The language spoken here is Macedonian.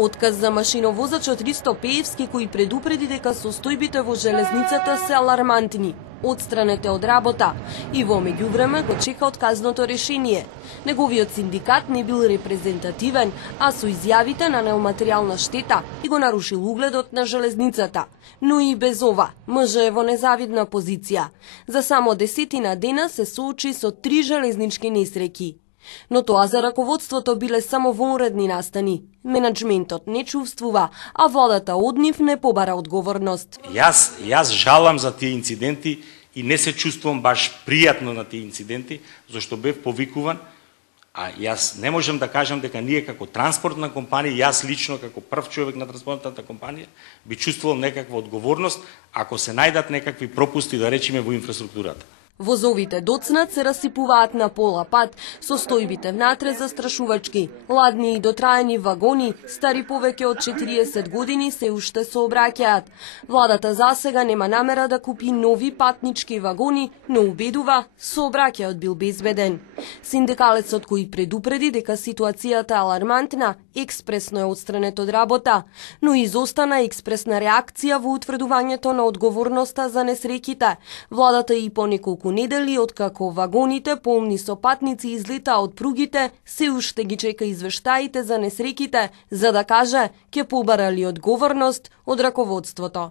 Отказ за машиновозачот Ристо Пеевски, кој предупреди дека состојбите во железницата се алармантни. Отстранете од работа и во меѓувреме го чека отказното решение. Неговиот синдикат не бил репрезентативен, а со изјавите на неоматеријална штета и го нарушил угледот на железницата. Но и без ова, МЖ е во незавидна позиција. За само 10 дена се соочи со 3 железнички несреќи. Но тоа за раководството биле само вонредни настани. Менеджментот не чувствува, а владата од нив не побара одговорност. Јас жалам за тие инциденти и не се чувствувам баш пријатно на тие инциденти, зашто бев повикуван, а јас не можам да кажам дека ние како транспортна компанија, јас лично како прв човек на транспортната компанија, би чувствувал некаква одговорност ако се најдат некакви пропусти, да речеме, во инфраструктурата. Возовите доцнат се расипуваат на пола пат, состојбите внатре застрашувачки. Ладни и дотраени вагони, стари повеќе од 40 години, се уште сообраќаат. Владата засега нема намера да купи нови патнички вагони, но убедува, сообраќајот бил безбеден. Синдикалецот кој предупреди дека ситуацијата е алармантна, експресно е отстранет од работа, но изостана експресна реакција во утврдувањето на одговорноста за несреќите. Владата и по неколку недели откако вагоните полни со патници излета од пругите, се уште ги чека извештаите за несреќите, за да каже ќе побара ли одговорност од раководството.